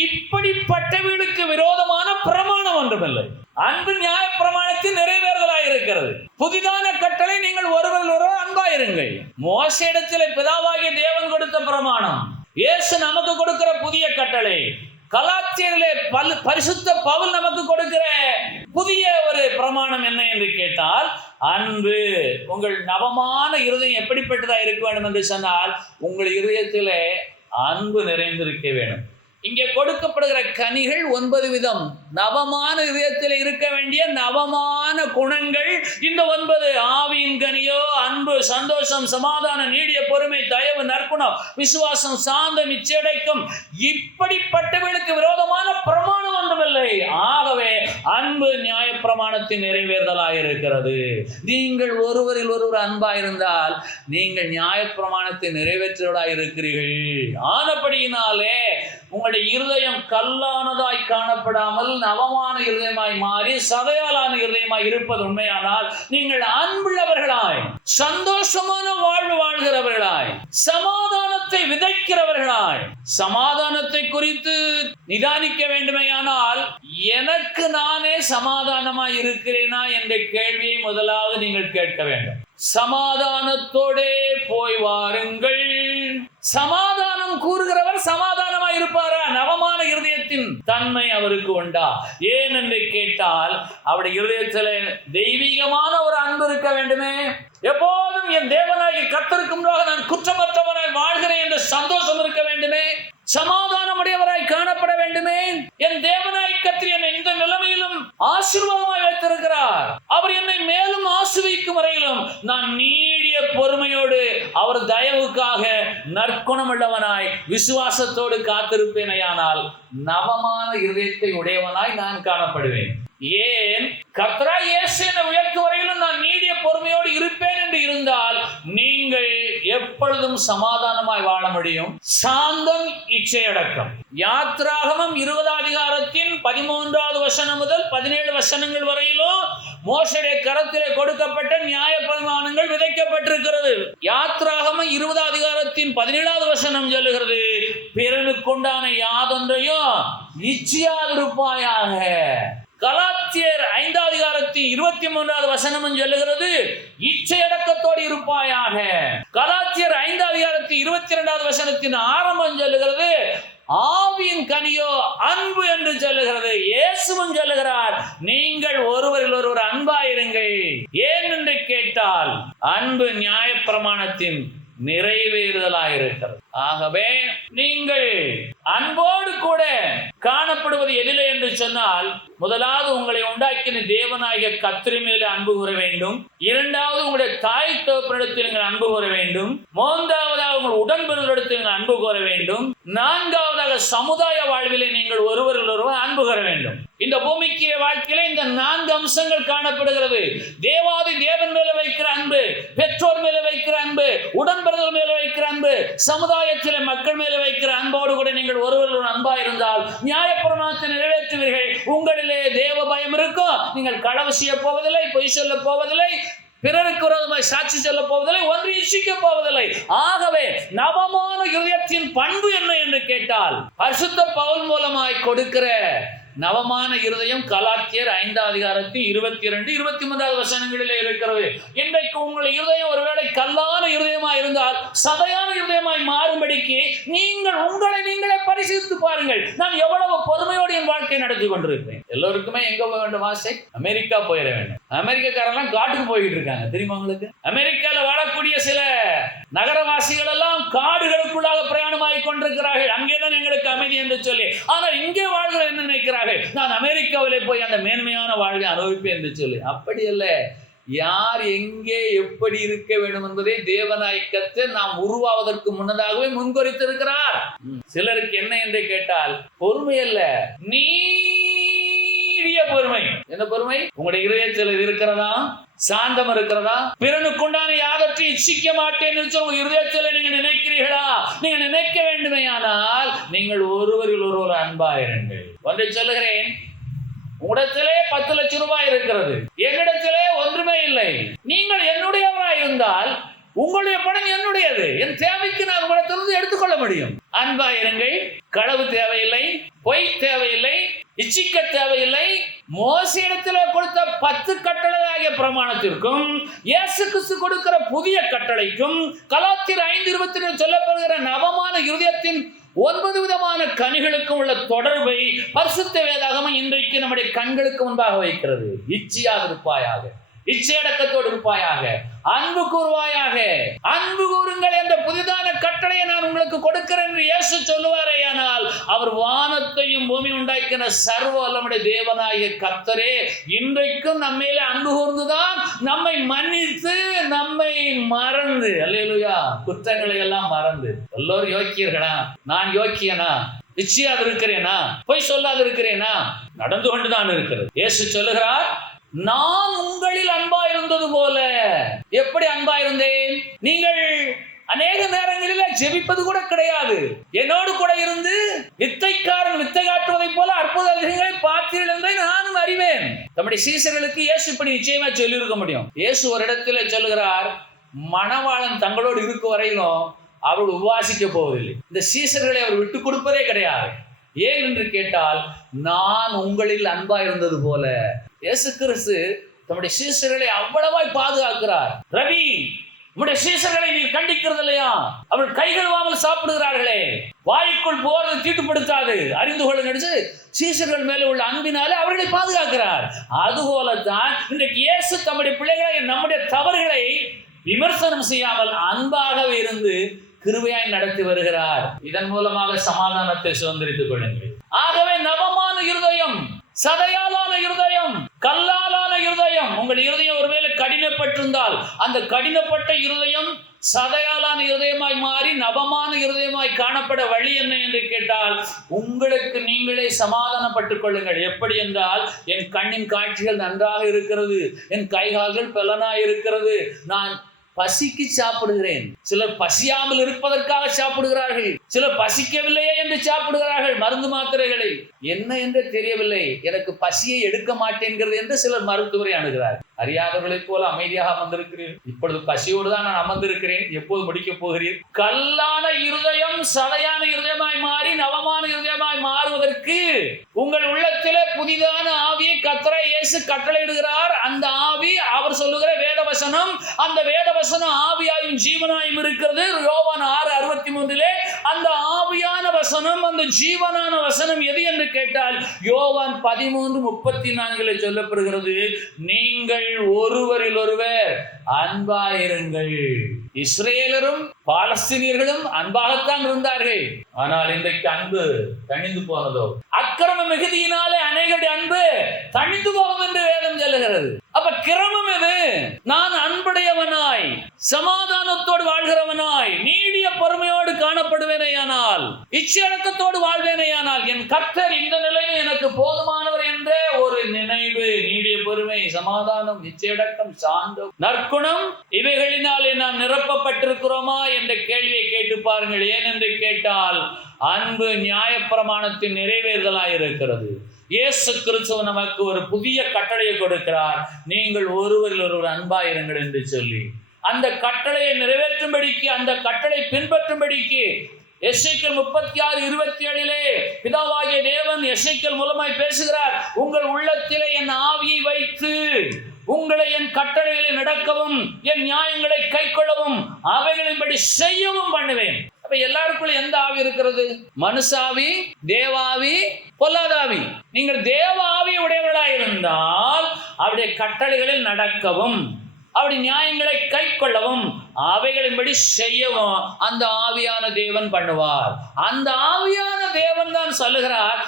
இப்படிப்பட்டவர்களுக்கு விரோதமான பிரமாணம் ஒன்றுமில்லை. அன்பு நியாய பிரமாணத்தின் நிறைவேறுதலாய் இருக்கிறது. புதிதான கட்டளை, நீங்கள் ஒருவர் ஒருவர் அன்பாயிருங்கள். மோசேயிடத்தில் பிதாவாகிய தேவன் கொடுத்த பிரமாணம், இயேசு நமக்கு கொடுக்கிற புதிய கட்டளை. கலாத்தியரிலே பரிசுத்த பவுல் நமக்கு கொடுக்கிற புதிய ஒரு பிரமாணம் என்ன என்று கேட்டால், அன்பு. உங்கள் நவமான இருதயம் எப்படிப்பட்டதா இருக்க வேண்டும் என்று சொன்னால், உங்கள் இருதயத்திலே அன்பு நிறைந்திருக்க வேண்டும். இங்கே கொடுக்கப்படுகிற கனிகள் 9 விதம். நவமான இதயத்தில் இருக்க வேண்டிய நவமான குணங்கள் இந்த 9. ஆவியின் கனியோ அன்பு, சந்தோஷம், சமாதானம், நீடிய பொறுமை, தயவு, நற்குணம், விசுவாசம், சாந்தம், இச்சையடக்கம். இப்படிப்பட்டவர்களுக்கு விரோதமான பிரமாணம் ஒன்றுமில்லை. ஆகவே அன்பு நியாய பிரமாணத்தின் நிறைவேறுதலாக இருக்கிறது. நீங்கள் ஒருவரில் ஒருவர் அன்பாயிருந்தால் நீங்கள் நியாய பிரமாணத்தை நிறைவேற்றுவதாக இருக்கிறீர்கள். ஆனபடியினாலே உங்களுடைய இருதயம் கல்லானதாய் காணப்படாமல் நவமான இருதயமாய் மாறி சதையாலான இருதயமாய் இருப்பது உண்மையானால், நீங்கள் அன்புள்ளவர்களாய், சந்தோஷமான வாழ்வு வாழ்கிறவர்களாய், சமாதானத்தை விதைக்கிறவர்களாய். சமாதானத்தை குறித்து நிதானிக்க வேண்டுமையானால், எனக்கு நானே சமாதானமாய் இருக்கிறேனா என்ற கேள்வியை முதலாவது நீங்கள் கேட்க வேண்டும். சமாதானத்தோடே போய் வாருங்கள். சமாதானம் கூறுகிறவர் சமாதானமாய் இருப்பாரா? நவமான இருதயத்தின் தன்மை அவருக்கு உண்டா? ஏன் என்று கேட்டால், அவருடைய இருதயத்தில் தெய்வீகமான ஒரு அன்பு இருக்க வேண்டுமே. எப்போதும் என் தேவனாகி கர்த்தருக்கு முன்பாக நான் குற்றமற்றவனாய் வாழ்கிறேன் என்ற சந்தோஷம் இருக்க வேண்டுமே. சமாதானமுடையவராய் காணப்பட வேண்டுமே. என் தேவனாய் கர்த்தர் என்னை இந்த நிலைமையிலும் ஆசீர்வாதமாய் வைத்திருக்கிறார். அவர் என்னை மேலும் ஆசீர்வதிக்கும் வரையிலும் நான் நீடிய பொறுமையோடு அவர் தயவுக்காக நற்குணம் உள்ளவனாய் விசுவாசத்தோடு காத்திருப்பேனையானால் நவமான இருதயத்தை உடையவனாய் நான் காணப்படுவேன். ஏன்? கர்த்தராகிய இயேசு என்னை உயர்த்தும் வரையிலும் நான் நீடிய பொறுமையோடு இருப்பேன் என்று இருந்தால் நீங்கள் எப்பொழுதும் சமாதானமாய் வாழ முடியும். சாந்தம், இச்சையடக்கம். யாத்ராகமம் 20 அதிகாரத்தின் 13வது வசனம் முதல் 17 வசனங்கள் வரையிலும் மோசேயுடைய கரத்திலே கொடுக்கப்பட்ட நியாய பிரமாணங்கள் விதைக்கப்பட்டிருக்கிறது. யாத்ராகமம் 20 அதிகாரத்தின் 17வது வசனம் சொல்லுகிறது, பிறனுக்குண்டான யாதொன்றையும் இச்சையாதிருப்பாயாக. கலாத்தியர் 5வது அதிகாரத்தின் 23வது வசனம் சொல்லுகிறது, இச்சையடக்கத்தோடு இருப்பாயாக. கலாத்தியர் 5:22 ஆரம்பம் சொல்லுகிறது, ஆவியின் கனியோ அன்பு என்று சொல்லுகிறது. இயேசுவும் சொல்லுகிறார், நீங்கள் ஒருவரில் ஒருவர் அன்பாயிருங்கள். ஏன் என்று கேட்டால், அன்பு நியாயப்பிரமாணத்தின் நிறைவேறுதலாயிருக்கிறது. ஆகவே நீங்கள் அன்போடு கூட காணப்படுவது எதிலே என்று சொன்னால், முதலாவது உங்களை உண்டாக்கின தேவனாகிய கர்த்தர் மேலே அன்பு கூற வேண்டும். இரண்டாவது உங்களுடைய தாய் தகப்பனிடத்தில் நீங்கள் அன்பு கூற வேண்டும். மூன்றாவதாக உங்கள் உடன்பிறந்தவரிடத்தில் நீங்கள் அன்பு கூற வேண்டும். நான்காவதாக சமுதாய வாழ்விலே நீங்கள் ஒருவரில் ஒருவர் அன்பு கூற வேண்டும். இந்த பூமிக்கு வாழ்க்கையில இந்த 4 அம்சங்கள் காணப்படுகிறது. தேவாதி தேவன் மேல வைக்கிற அன்பு, பெற்றோர் மேல வைக்கிற அன்பு, உடன்பிறந்தவர் மேல வைக்கிற அன்பு, சமுதாயத்திலே மக்கள் மேல வைக்கிற அன்போடு கூட நீங்கள் ஒருவர் அன்பா இருந்தால் நியாயப்பிரமாணத்தை நிறைவேற்றுவீர்கள். உங்களிலே தேவ பயம் இருக்கும். நீங்கள் களவு செய்ய போவதில்லை, பொய் சொல்ல போவதில்லை, பிறருக்கு விரோதமாய் சாட்சி சொல்ல போவதில்லை, ஒன்று இச்சிக்க போவதில்லை. ஆகவே நவமான இருதயத்தின் பண்பு என்ன என்று கேட்டால், பரிசுத்த பவுல் மூலமாய் கொடுக்கிற நவமான இருதயம் கலாத்தியர் 5:22-23 இருக்கிறது. இன்றைக்கு உங்கள் இருதயம் ஒருவேளை கல்லான இருதயமாய் இருந்தால் சதையான இருதயமாய் மாறும்படிக்கு நீங்கள் உங்களை நீங்களே பரிசீலித்து பாருங்கள். நான் எவ்வளவு பொறுமையோடு என் வாழ்க்கை நடத்தி கொண்டிருக்கிறேன். எல்லோருக்குமே எங்க போக வேண்டும் ஆசை? அமெரிக்கா போயிட வேண்டும். அமெரிக்காக்காரெல்லாம் காட்டுக்கு போயிட்டு இருக்காங்க, தெரியுமா உங்களுக்கு? அமெரிக்கால வாழக்கூடிய சில நகரவாசிகள் எல்லாம் காடுகளுக்குள்ளாக பிரயாணமாகிக் கொண்டிருக்கிறார்கள். அங்கேதான் எங்களுக்கு அமைதி என்று சொல்லி. ஆனால் இங்கே வாழ்கிற என்ன நினைக்கிறார்கள்? நான் அமெரிக்காவிலே போய் அந்த மேன்மையான வாழ்வை அனுபவிப்பேன் என்று சொல்லி. அப்படி அல்ல. யார் எங்கே எப்படி இருக்க வேண்டும் என்பதை தேவனாய் கர்த்தர் நாம் உருவாவதற்கு முன்னதாகவே முன்குறித்திருக்கிறார். சிலருக்கு என்ன என்று கேட்டால், பொறுமை அல்ல, நீடிய பொறுமை. என்ன பொறுமை? உங்களுடைய இதயத்தில் இருக்கிறதா? சாந்தம் இருக்கிறதா? பிறனுக்குண்டான யாவற்றை இச்சிக்க மாட்டேன் என்று உங்க இருதயத்தில் நீங்க நினைக்கிறீர்களா? நீங்க நினைக்க வேண்டுமேயானால் நீங்கள் ஒருவரில் ஒருவர் அன்பாயிருங்கள். ஒன்றை சொல்லுகிறேன், உங்களிடத்திலே 10 லட்சம் ரூபாய் இருக்கிறது, என்னிடத்திலே ஒன்றுமே இல்லை. நீங்கள் என்னுடையவராய் இருந்தால் உங்களுடைய பணம் என்னுடையது. என் தேவைக்கு நான் உங்களிடத்திலிருந்து எடுத்துக்கொள்ள முடியும். அன்பாயிருங்கள். களவு தேவையில்லை, பொய் தேவையில்லை, இச்சிக்க தேவையில்லை. மோசேயிடத்தில் கொடுத்த 10 கட்டளையாகிய பிரமாணத்திற்கும் இயேசு கிறிஸ்து கொடுக்கிற புதிய கட்டளைக்கும் கலாத்தியர் 5:22 சொல்லப்படுகிற நவமான இருதயத்தின் 9 விதமான கனிகளுக்கும் உள்ள தொடர்பை பரிசுத்த வேதாகமம் இன்றைக்கு நம்முடைய கண்களுக்கு முன்பாக வைக்கிறது. இச்சையாக இருப்பாயாக, இச்சையடக்கத்தோடு இருப்பாயாக, அன்பு கூறுவாயாக. அன்பு கூறுங்கள் என்ற புதிதான கட்டளையை நான் உங்களுக்கு கொடுக்கிறேன் என்று இயேசு சொல்லுவாரேயானால், அவர் வானத்தையும் பூமி உண்டாக்கின சர்வ வல்லமையுடைய தேவனாகிய கர்த்தரே இன்றைக்கும் நம்மையிலே அன்பு கூர்ந்துதான் நம்மை மன்னித்து நம்மை மறந்து, அல்லேலூயா, குற்றங்களை எல்லாம் மறந்து. எல்லோரும் யோக்கியர்களா? நான் யோக்கியனா? இச்சையாக இருக்கிறேனா? பொய் சொல்லாது இருக்கிறேனா? நடந்து கொண்டுதான் இருக்கிறது. இயேசு சொல்லுகிறார், நான் உங்களில் அன்பா இருந்தது போல. எப்படி அன்பா இருந்தேன்? நீங்கள் அநேக நேரங்களில் ஜெபிப்பது கூட கிடையாது. என்னோடு கூட இருந்து வித்தைக்காரன் வித்தை காட்டுவதை போல அற்புத அதிசயங்களை பார்த்தீர்கள் என்பதை நானும் அறிவேன். நம்முடைய சீசர்களுக்கு இயேசு இப்படி நிச்சயமா சொல்லியிருக்க முடியும். இயேசு ஒரு இடத்துல சொல்லுகிறார், மணவாளன் தங்களோடு இருக்க வரையிலும் அவர்கள் உபவாசிக்க போவதில்லை. இந்த சீசர்களை அவர் விட்டு கொடுப்பதே கிடையாது. ஏன் என்று கேட்டால், நான் உங்களில் அன்பா இருந்தது போல. இயேசு கிறிஸ்து தம்முடைய சீசர்களை அவ்வளவாய் பாதுகாக்கிறார். ரவி, உங்களுடைய சீசர்களை நீர் கண்டிக்கிறது இல்லையா? அவர்கள் கைகழுவாமல் சாப்பிடுகிறார்களே, வாய்க்குள் போறது தீட்டுப்படுத்தாது, அறிந்து கொள்ள நினைச்சு சீசர்கள் மேல உள்ள அன்பினாலே அவர்களை பாதுகாக்கிறார். அதுபோலதான் இன்றைக்கு இயேசு தம்முடைய பிள்ளைகளை, நம்முடைய தவறுகளை விமர்சனம் செய்யாமல் அன்பாக இருந்து கிருபையாய் நடத்தி வருகிறார். இதன் மூலமாக சமாதானத்தை சுதந்திரித்துக் கொள்ளுங்கள். ஆகவே நவமான இருதயம், சதையாலான இருதயம், கல்லாலான இருதயம். உங்கள் இருதயம் ஒருவேளை கடினப்பட்டிருந்தால் அந்த கடினப்பட்ட இருதயம் சதையாலான இருதயமாய் மாறி நவமான இருதயமாய் காணப்பட வழி என்ன என்று கேட்டால், உங்களுக்கு நீங்களே சமாதானப்பட்டுக் கொள்ளுங்கள். எப்படி என்றால், என் கண்ணின் காட்சிகள் நன்றாக இருக்கிறது, என் கைகால்கள் பலனாய் இருக்கிறது, நான் பசிக்கு சாப்பிடுகிறேன். சிலர் பசியாமல் இருப்பதற்காக சாப்பிடுகிறார்கள், சிலர் பசிக்கவில்லையே என்று சாப்பிடுகிறார்கள் மருந்து மாத்திரைகளை. என்ன என்று தெரியவில்லை, எனக்கு பசியை எடுக்க மாட்டேன்கிறது என்று சிலர் மருத்துவரை அணுகிறார். அறியாதவர்களைப் போல அமைதியாக அமர்ந்திருக்கிறேன், இப்பொழுது பசியோடு தான் நான் அமர்ந்திருக்கிறேன், எப்போது முடிக்கப் போகிறேன்? கல்லான இருதயம் சதையான இருதயமாய் மாறி நவமான இருதயமாய் மாறுவதற்கு உங்கள் உள்ளத்திலே புதிதான ஆவியை கர்த்தராகிய இயேசு கட்டளையிடுகிறார். அந்த ஆவி அவர் சொல்லுகிற வேதவசனம். அந்த வேதவசனம் ஆவியாயும் ஜீவனாயும் இருக்கிறது. யோவான் 6:63 அந்த ஆவியான வசனம், அந்த ஜீவனான வசனம் எது என்று கேட்டால் யோவான் 13:34 சொல்லப்படுகிறது, நீங்கள் ஒருவரில் ஒருவர் அன்பாயிருங்கள். இஸ்ரேலரும் பாலஸ்தீனியர்களும் அன்பாகத்தான் இருந்தார்கள். ஆனால் இன்றைக்கு அன்பு தணிந்து போனதோ? அக்கிரம மிகுதியினாலே அநேகருடைய அன்பு தணிந்து போகும் என்று வேதம் சொல்லுகிறது. அப்ப கிரமம் எது? நான் அன்புடையவனாய் சமாதானத்தோடு வாழ்கிறவனாய் நீடிய பொறுமையோடு காணப்படுவேனேயானால், இச்சையடக்கத்தோடு வாழ்வேனேயானால், என் கர்த்தர் இந்த நிலையில் எனக்கு போதுமானவர் என்ற ஒரு நினைவு, நீடிய பொறுமை, சமாதானம், இச்சையடக்கம், சாந்தம், நற்குணம், இவைகளினாலே நாம் நிரப்பப்பட்டிருக்கிறோமா என்ற கேள்வியை கேட்டு பாருங்கள். ஏன் என்று கேட்டால் அன்பு நியாயப்பிரமாணத்தின் நிறைவேறுதலாய் இருக்கிறது. இயேசு கிறிஸ்து நமக்கு ஒரு புதிய கட்டளையை கொடுக்கிறார், நீங்கள் ஒருவரில் ஒருவர் அன்பாயிருங்கள் என்று சொல்லி. அந்த கட்டளையை நிறைவேற்றும்படிக்கு, அந்த கட்டளை பின்பற்றும்படிக்கு எசேக்கியேல் 36:27 பிதாவாகிய தேவன் எசேக்கியேல் மூலமாய் பேசுகிறார். உங்கள் உள்ளத்திலே என் ஆவியை வைத்து உங்களை என் கட்டளைகளை நடக்கவும் என் நியாயங்களை கைக்கொள்ளவும் அவைகளின்படி செய்யவும் பண்ணுவேன். அப்ப எல்லாருக்குள்ள எந்த ஆவி இருக்கிறது? மனுஷாவி, தேவாவி, பொல்லாதாவி. நீங்கள் தேவ ஆவி உடையவர்களாக இருந்தால் அவருடைய கட்டளைகளில் நடக்கவும் அவருடைய நியாயங்களை கை கொள்ளவும் அவைகளின்படி செய்யவும் அந்த ஆவியான தேவன் பண்ணுவார். அந்த ஆவியான தேவன் தான் சொல்லுகிறார்,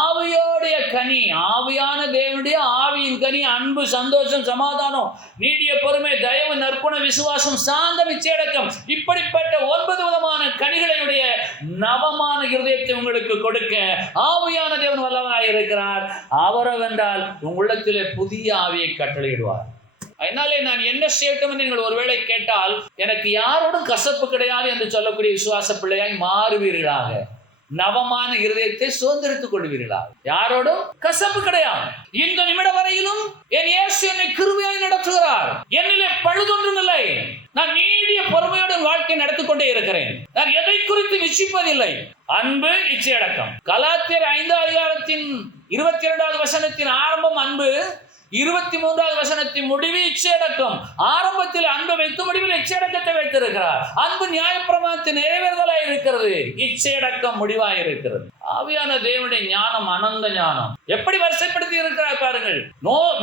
ஆவியோடைய கனி, ஆவியான தேவனுடைய ஆவியின் கனி அன்பு, சந்தோஷம், சமாதானம், நீடிய பொறுமை, தயவு, நற்குண, விசுவாசம், சாந்தம், இச்சையடக்கம், இப்படிப்பட்ட 9 விதமான கனிகளையுடைய நவமான இருதயத்தை உங்களுக்கு கொடுக்க ஆவியான தேவன் வல்லவராய் இருக்கிறார். அவரவென்றால் உங்கள் உள்ளத்திலே புதிய ஆவியை கட்டளையிடுவார். அதனாலே நான் என்ன செய்யட்டும் என்று நீங்கள் ஒருவேளை கேட்டால், எனக்கு யாரோடும் கசப்பு கிடையாது என்று சொல்லக்கூடிய விசுவாச பிள்ளையாய் மாறுவீர்களாக. நவமான இருதயத்தை சுதந்திரித்துக் கொள்வீர்களாக. யாரோடும் கசப்பு கிடையாது. இந்த நிமிடம் வரையிலும் என் இயேசு என்னை கிருபையாய் நடத்துகிறார். என்னிலே பழுதொன்றும் இல்லை. நான் நீடிய பொறுமையோடு வாழ்க்கை நடத்திக் கொண்டே இருக்கிறேன். நான் எதை குறித்து நிச்சயிப்பதில்லை. அன்பு, இச்சையடக்கம். கலாத்தியர் 5:22 ஆரம்பம் அன்பு, 23 முடிவு இச்சையடக்கம். ஆரம்பத்தில் அன்பை வைத்து முடிவில் இச்சையடக்கத்தை வைத்திருக்கிறார். அன்பு நியாயப்பிரமாணத்தின் நிறைவேறுதலாய் இருக்கிறது, இச்சையடக்கம் முடிவாய் இருக்கிறது. ஆவியான தேவனுடைய ஞானம் அனந்த ஞானம். எப்படி வரிசைப்படுத்தி இருக்கிறார் பாருங்கள்.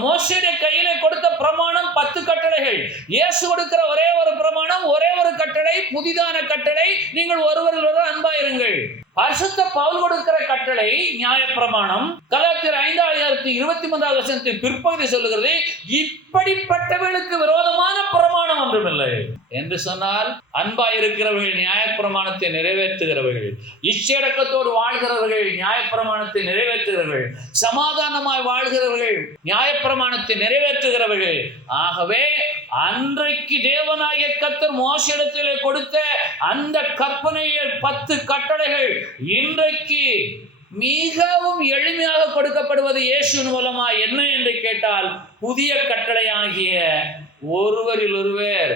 மோசேயுடைய கையிலே கொடுத்த பிரமாணம் 10 கட்டளைகள். இயேசு கொடுக்கிற ஒரே ஒரு பிரமாணம், ஒரே ஒரு கட்டளை, புதிதான கட்டளை, நீங்கள் ஒருவரில் ஒருவர் அன்பாயிருங்கள். பரிசுத்த பவுல் கொடுக்கிற கட்டளை நியாயப்பிரமாணம். கலாத்தியர் 5:23 பிற்பகுதி சொல்லுகிறது, இப்படிப்பட்டவர்களுக்கு விரோதமான பிரமாணம் ஒன்றுமில்லை என்று சொன்னால், அன்பாயிருக்கிறவர்கள் நியாயப்பிரமாணத்தை நிறைவேற்றுகிறவர்கள், இச்சையடக்கத்தோடு வாழ்கிறவர்கள் நியாயப்பிரமாணத்தை நிறைவேற்றுகிறவர்கள், சமாதானமாய் வாழ்கிறவர்கள் நியாயப்பிரமாணத்தை நிறைவேற்றுகிறவர்கள். ஆகவே அன்றைக்கு தேவனாகிய கர்த்தர் மோசேயிடத்திலே கொடுத்த அந்த கற்பனைகள் 10 கட்டளைகள் இன்றைக்கு மிகவும் எளிமையாக கொடுக்கப்படுவது இயேசுவின் மூலமா. என்ன என்று கேட்டால், புதிய கட்டளையாகிய ஒருவரில் ஒருவர்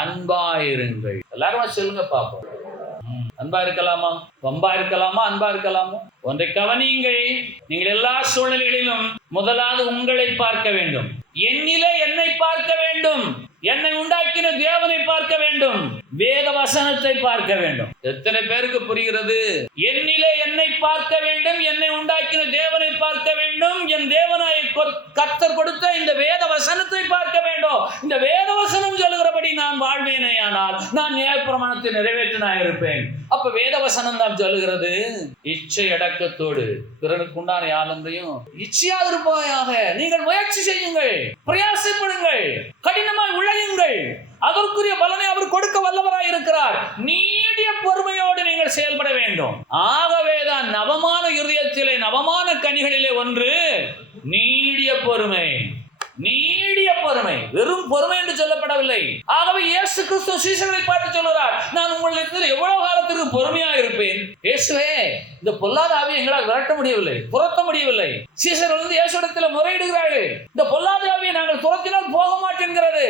அன்பாயிருங்கள். எல்லாரும் சொல்லுங்க பாப்போம். அன்பா இருக்கலாமா? வம்பா இருக்கலாமா? அன்பா இருக்கலாமா? ஒன்றை கவனியுங்கள். நீங்கள் எல்லா சூழ்நிலைகளிலும் முதலாவது உங்களை பார்க்க வேண்டும். என்னிலே என்னை பார்க்க வேண்டும். என்னை உண்டாக்கின தேவனை பார்க்க வேண்டும். வேத வசனத்தை பார்க்க வேண்டும். எத்தனை பேருக்கு புரிகிறது? என்னிலே என்னை பார்க்க வேண்டும், என்னை உண்டாக்கின தேவனை பார்க்க வேண்டும், என் தேவனாய் கர்த்தர் கொடுத்த இந்த வேத வசனத்தை பார்க்க வேண்டும். இந்த வேத வசனம் சொல்லுகிறபடி நான் வாழ்வேனேயானால் நான் நியாயப்பிரமாணத்தை நிறைவேற்றினாய் இருப்பேன். அப்ப வேத வசனம் தான் சொல்லுகிறது, இச்சை அடக்கத்தோடு பிறனுக்கு உண்டான யாதொன்றையும் இச்சையாக இருப்பாயாக. நீங்கள் முயற்சி செய்யுங்கள், பிரயாசப்படுங்கள், கடினமாய் உழையுங்கள். அதற்குரிய பலனை அவர் கொடுக்க வல்லவராய் இருக்கிறார். நீடிய பொறுமையோடு நீங்கள் செயல்பட வேண்டும். ஆகவேதான் நவமான இருதயத்திலே, நவமான கனிகளிலே ஒன்று நீடிய பொறுமை. நீடிய பொறுமை, வெறும் பொறுமை என்று சொல்லப்படவில்லை. ஆகவே இயேசு கிறிஸ்து சீசர்களை பார்த்து சொல்கிறார், நான் உங்களிடத்தில் எவ்வளவு காலத்திற்கு பொறுமையா இருப்பேன்? இயேசுவே, இந்த பொல்லாத ஆவியை எங்களால் விரட்ட முடியவில்லை, துரத்த முடியவில்லை. சீசர்கள் வந்து இயேசுவிடத்தில் முறையிடுகிறார்கள், இந்த பொல்லாத ஆவியை நாங்கள் துரத்தினால் போக மாட்டேங்கிறது,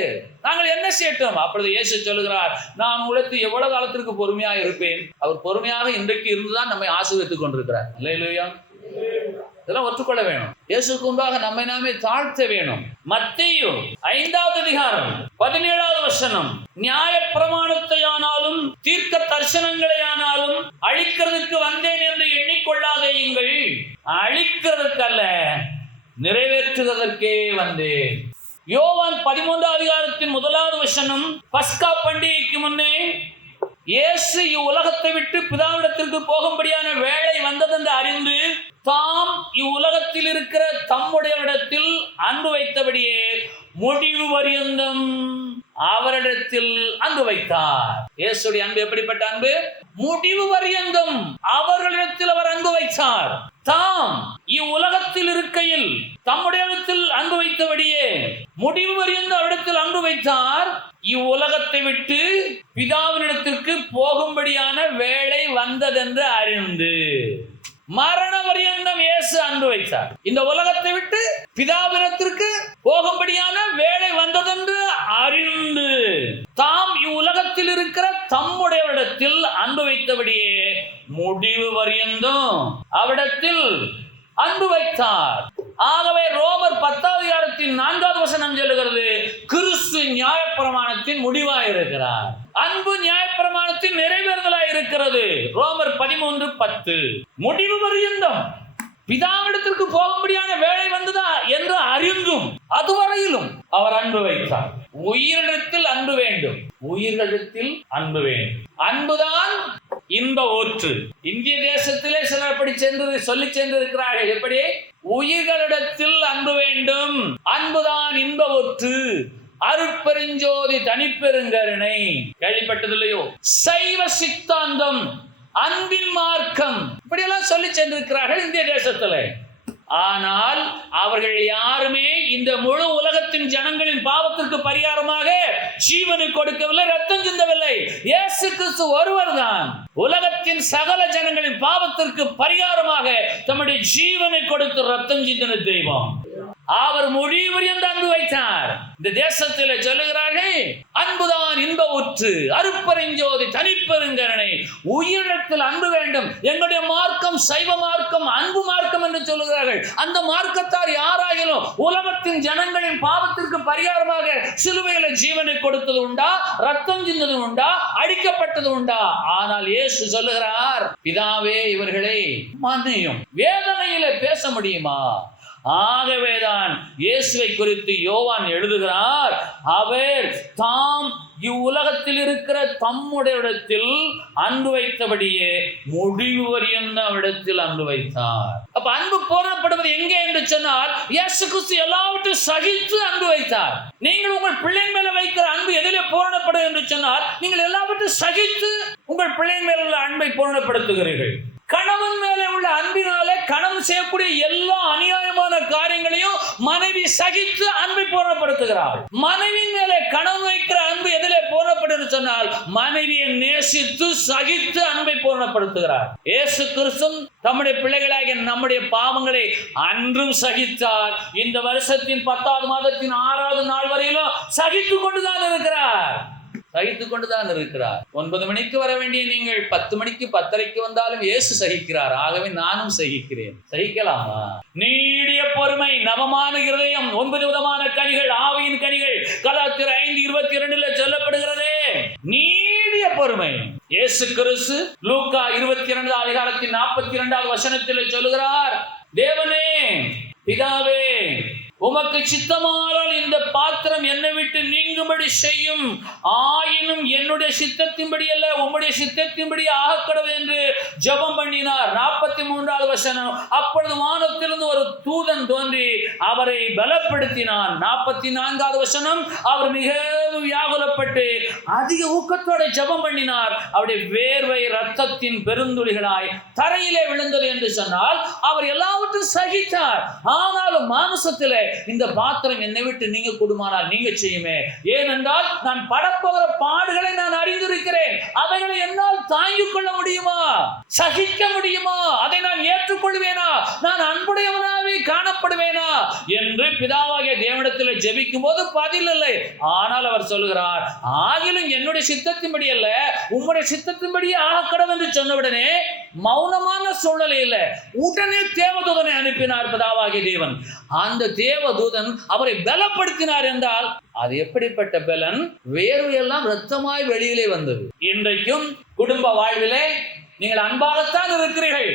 நாங்கள் என்ன செய்யட்டும்? அப்பொழுது இயேசு சொல்லுகிறார், நான் உங்களுக்கு எவ்வளவு காலத்திற்கு பொறுமையா இருப்பேன். அவர் பொறுமையாக இன்றைக்கு இருந்துதான் நம்மை ஆசீர்வதித்துக் கொண்டிருக்கிறார். அல்லேலூயா. இதெல்லாம் ஒற்றுக்கொள்ள வேணும். இயேசுக்கு முன்பாக நம்மை நாமே தாழ்த்த வேணும். மத்தேயு 5வது அதிகாரம் 17வது வசனம், நியாயப்பிரமாணத்தை ஆனாலும் தீர்க்க தரிசனங்களை ஆனாலும் அழிக்கிறதுக்கு வந்தேன் என்று எண்ணிக்கொள்ளாதேயுங்கள், அழிக்கிறதுக்கு அல்ல, நிறைவேற்றுவதற்கே வந்தேன். யோவான் 13வது அதிகாரத்தின் 1வது வசனம், பஸ்கா பண்டிகைக்கு முன்னே இயேசு இவ்வுலகத்தை விட்டு பிதாவிடத்திற்கு போகும்படியான வேளை வந்ததென்று அறிந்து தாம் இவ்வுலகத்தில் இருக்கிற தம்முடையவிடத்தில் அன்பு வைத்தபடியே முடிவு பரியந்தம் அவரிடத்தில் அன்பு வைத்தார். இயேசுடைய அன்பு எப்படிப்பட்ட அன்பு? முடிவு பரியந்தம் அவர்களிடத்தில் அவர் அன்பு வைத்தார். தாம் இவ்வுலகத்தில் இருக்கையில் தம்முடையவிடத்தில் அன்பு வைத்தபடியே முடிவு பரியந்தம் அவரிடத்தில் அன்பு வைத்தார். இவ்வுலகத்தை விட்டு பிதாவினிடத்திற்கு போகும்படியான வேளை வந்ததென்று அறிந்து மரண பரியந்தம் இயேசு அன்பு வைத்தார். இந்த உலகத்தை விட்டு பிதாவினிடத்திற்கு போகும்படியான வேளை வந்ததென்று அறிந்து தாம் இவ்வுலகத்தில் இருக்கிற தம்முடையவிடத்தில் அன்பு வைத்தபடியே முடிவு பரியந்தம் அவிடத்தில் அன்பு வைத்தார். ஆகவே ரோமர் 10வது அதிகாரத்தின் 4வது வசனம் சொல்லுகிறது, கிறிஸ்து நியாயப்பிரமாணத்தின் முடிவாய் இருக்கிறார். அன்பு நியாயப்பிரமாணத்தின் நிறைவேறுதலாய் இருக்கிறது. ரோமர் 13:10. முடிவு பரியந்தம் பிதாவிடத்திற்கு போகும்படியான வேலை வந்ததா என்று அறிந்தும் அதுவரையிலும் அவர் அன்பு வைத்தார். உயிரிடத்தில் அன்பு வேண்டும், உயிர்களிடத்தில் அன்பு வேண்டும். அன்புதான் இன்ப ஊற்று. இந்திய தேசத்திலே சிலர் அப்படி சொல்லி சென்றிருக்கிறார்கள். எப்படி? உயிர்களிடத்தில் அன்பு வேண்டும், அன்புதான் இன்ப ஊற்று, அருட்பெருஞ்சோதி தனிப்பெருங்கருணை. கேள்விப்பட்டதில்லையோ? சைவ சித்தாந்தம், அன்பின் மார்க்கம், இப்படியெல்லாம் சொல்லி சென்றிருக்கிறார்கள் இந்திய தேசத்தில். ஆனால் அவர்கள் யாருமே இந்த முழு உலகத்தின் ஜனங்களின் பாவத்திற்கு பரிகாரமாக ஜீவனை கொடுக்கவில்லை, ரத்தம் சிந்தவில்லை. இயேசு கிறிஸ்து ஒருவர் தான் உலகத்தின் சகல ஜனங்களின் பாவத்திற்கு பரிகாரமாக தம்முடைய ஜீவனை கொடுத்து ரத்தம் சிந்தின தெய்வம். அவர் முடிவறிந்த அன்பு வைத்தார். இந்த தேசத்தில் சொல்லுகிறார்கள், அன்புதான் இன்ப ஊற்று, அருட்பெருஞ்சோதி தனிப்பெருங்கருணை. உயிரிடத்தில் அன்பு வேண்டும். எங்களுடைய மார்க்கம் சைவ மார்க்கம், அன்பு மார்க்கம் என்று சொல்லுகிறார்கள். அந்த மார்க்கத்தார் யாராயிலும் உலகத்தின் ஜனங்களின் பாவத்திற்கு பரிகாரமாக சிலுவையில ஜீவனை கொடுத்தது உண்டா? ரத்தம் சிந்தது உண்டா? அடிக்கப்பட்டது உண்டா? ஆனால் இயேசு சொல்லுகிறார், பிதாவே இவர்களை மன்னியும். வேதனையில பேச முடியுமா? ஆகவேதான் இயேசுவை குறித்து யோவான் எழுதுகிறார், அவர் தாம் இவ்வுலகத்தில் இருக்கிற தம்முடைய இடத்தில் அன்பு வைத்தபடியே முடிவு வரையும் அவரிடத்தில் அன்பு வைத்தார். அப்ப அன்பு பூரணப்படுவது எங்கே என்று சொன்னால், இயேசு கிறிஸ்து எல்லாவற்றையும் சகித்து அன்பு வைத்தார். நீங்கள் உங்கள் பிள்ளையின் மேல வைக்கிற அன்பு எதிலே பூரணப்படும் என்று சொன்னால், நீங்கள் எல்லாவற்றையும் சகித்து உங்கள் பிள்ளையின் மேல உள்ள அன்பை பூரணப்படுத்துகிறீர்கள். கணவன் மேலே உள்ள அன்பினாலே கணவன் செய்யக்கூடிய எல்லா அநியாயமான காரியங்களையும் மனைவி சகித்து அன்பை பூரணப்படுத்துகிறாள். மனைவியின் மேலே கணவன் வைக்கிற அன்பு எதிலே பூரணப்படும் சொன்னால், மனைவியை நேசித்து சகித்து அன்பை பூரணப்படுத்துகிறார். இயேசு கிறிஸ்து தம்முடைய பிள்ளைகளாகிய நம்முடைய பாவங்களை அன்றும் சகித்தார். இந்த வருஷத்தின் 10வது மாதத்தின் 6வது நாள் வரையிலும் சகித்து கொண்டுதான் இருக்கிறார். சகித்துக் கொண்டுதான் இருக்கிறார். 9 மணிக்கு வர வேண்டிய நீங்கள் 10 மணிக்கு 10:30 வந்தாலும் இயேசு சகிக்கிறார். ஆகவே நானும் சகிக்கிறேன். சகிக்கலாமா? நீடிய பொறுமை, நவமான இருதயம், 9 விதமான கனிகள், ஆவியின் கனிகள், கலாத்தியர் 5:22 சொல்லப்படுகிறதே. நீடிய பொறுமை. இயேசு கிறிஸ்து லூக்கா 22 அதிகாரத்தின் 42வது வசனத்தில் சொல்லுகிறார், தேவனே பிதாவே உமக்கு சித்தமானால் இந்த பாத்திரம் என்னை விட்டு நீங்கும்படி செய்யும், ஆயினும் என்னுடைய சித்தத்தின்படி அல்ல உம்முடைய சித்தத்தின்படி ஆகக்கடவு என்று ஜெபம் பண்ணினார். 43வது வசனம், அப்பொழுது வானத்திலிருந்து ஒரு தூதன் தோன்றி அவரை பலப்படுத்தினான். 44வது வசனம், அவர் மிக அவ்வளவு வியாகுலப்பட்டு அதிக ஊக்கத்தோட ஜெபம் பண்ணினார். அவருடைய வேர்வை ரத்தத்தின் பெருந்துளிகளாய் தரையிலே விழுந்தது என்று சொன்னால் அவர் எல்லாவற்றையும் சகித்தார். ஆனாலும் மாம்சத்திலே இந்த பாத்திரம் என்னை விட்டு நீங்க கூடுமானால் நீங்க செய்யுமே, ஏனென்றால் நான் படப்போகிற பாடுகளை நான் அறிந்திருக்கிறேன். அவைகளை என்னால் தாங்கிக் கொள்ள முடியுமா, சகிக்க முடியுமா, அதை நான் ஏற்றுக்கொள்வேனா, நான் அன்புடையவனாவே காணப்படுவேனா என்று பிதாவாகிய தேவனிடத்தில் ஜெபிக்கும் போது பதில் இல்லை. ஆனால் அவர் சொல்லுகிறார், ஆகிலும் என்னுடைய சித்தத்தின்படி அல்ல உம்முடைய சித்தத்தின்படியே ஆகக்கடவு என்று சொன்னவுடனே மௌனமான சூழ்நிலை இல்லை, உடனே தேவதூதனை அனுப்பினார் பிதாவாகிய தேவன். அந்த தேவதூதன் அவரை பலப்படுத்தினார் என்றால் அது எப்படிப்பட்ட பலன்? வேர்வையெல்லாம் இரத்தமாய் வெளியிலே வந்தது. இன்றைக்கும் குடும்ப வாழ்விலே நீங்கள் அன்பாகத்தான் இருக்கிறீர்கள்,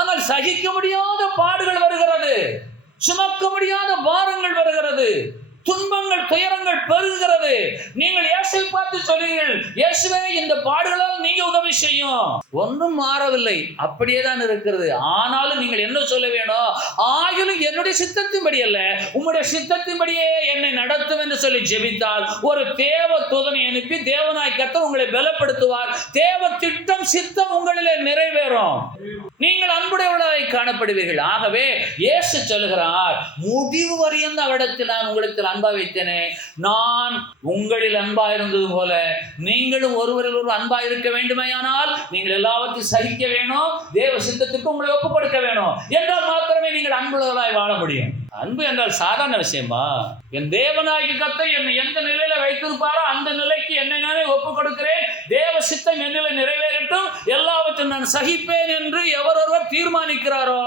ஆனால் சகிக்க முடியாத பாடுகள் வருகிறது, சுமக்க முடியாத பாரங்கள் வருகிறது, துன்பங்கள் துயரங்கள் பெருகிறது. நீங்கள் இயேசுவை பார்த்து சொல்லுங்கள், இயேசுவே இந்த பாடுகளால் நீங்க உதவி செய்யும். ஒன்றும் மாறவில்லை, அப்படியே தான் இருக்கிறது. ஆனாலும் நீங்கள் என்ன சொல்ல வேணும்? ஆகிலும் என்னுடைய சித்தத்தின்படி அல்ல உம்முடைய சித்தத்தின்படியே என்னை நடத்தும் என்று சொல்லி ஜெபித்தால் ஒரு தேவ தூதனை அனுப்பி தேவனாய் கர்த்தர் உங்களை பலப்படுத்துவார். தேவ திட்டம் சித்தம் உங்களிலே நிறைவேறும். நீங்கள் அன்புடையவர்களாய் காணப்படுவீர்கள். ஆகவே இயேசு சொல்லுகிறார், முடிவு வரையும் அவரிடத்தில் நான் உங்களுக்கு அன்பா வைத்தேனே, நான் உங்களில் அன்பா இருந்தது போல நீங்களும் ஒருவரில் ஒரு அன்பா இருக்க வேண்டுமையானால் நீங்கள் எல்லாவற்றையும் சகிக்க வேணும், தேவ சித்தத்திற்கு உங்களை ஒப்புக் கொடுக்க வேணும். என்றால் மாத்திரமே நீங்கள் அன்புள்ளவர்களாய் வாழ முடியும். அன்பு என்றால் சாதாரண விஷயமா? என் தேவனாகிய கர்த்தர் என்னை எந்த நிலையில வைத்திருப்பாரோ அந்த நிலைக்கு என்னை நானே ஒப்புக் கொடுக்கிறேன், தேவ சித்தம் என்னிலே நிறைவேறட்டும், எல்லாவற்றையும் நான் சகிப்பேன் என்று எவரொருவர் தீர்மானிக்கிறாரோ